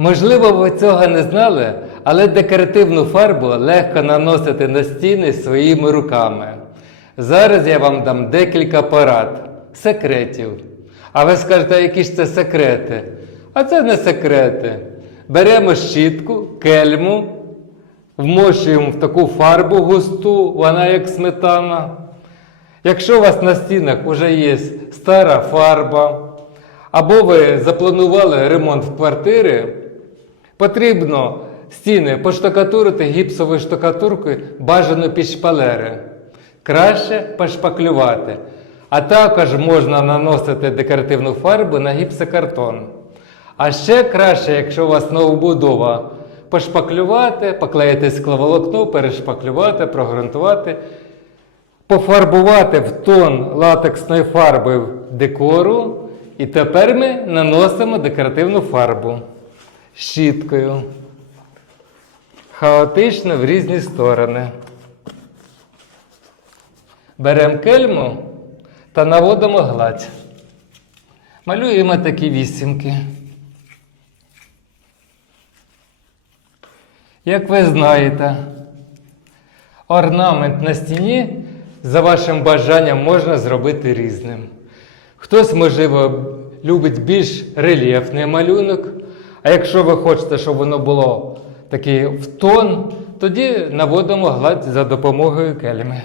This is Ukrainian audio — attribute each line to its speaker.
Speaker 1: Можливо, ви цього не знали, але декоративну фарбу легко наносити на стіни своїми руками. Зараз я вам дам декілька порад, секретів. А ви скажете, які ж це секрети? А це не секрети. Беремо щітку, кельму, вмощуємо в таку фарбу густу, вона як сметана. Якщо у вас на стінах вже є стара фарба, або ви запланували ремонт в квартири, потрібно стіни поштукатурити гіпсовою штукатуркою бажано під шпалери. Краще пошпаклювати. А також можна наносити декоративну фарбу на гіпсокартон. А ще краще, якщо у вас новобудова, пошпаклювати, поклеїти скловолокно, перешпаклювати, прогрунтувати, пофарбувати в тон латексною фарбою декору. І тепер ми наносимо декоративну фарбу щіткою. Хаотично в різні сторони. Беремо кельму та наводимо гладь. Малюємо такі вісімки. Як ви знаєте, орнамент на стіні за вашим бажанням можна зробити різним. Хтось, можливо, любить більш рельєфний малюнок, а якщо ви хочете, щоб воно було таке в тон, тоді наводимо гладь за допомогою кельми.